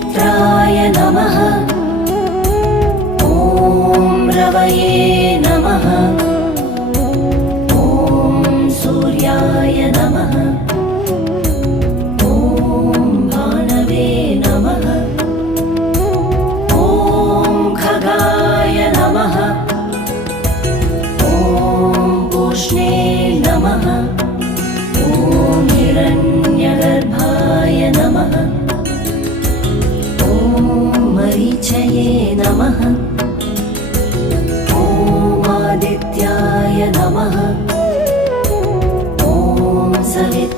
नेत्राय नमः। ॐ रवये नमः। ॐ सूर्याय नमः। ॐ भानवे नमः। ॐ खगाय नमः। ॐ पूष्णे नमः। ॐ हिरण्यगर्भाय नमः। ॐ मरीचये नमः। ॐ आदित्याय नमः। ॐ सविताय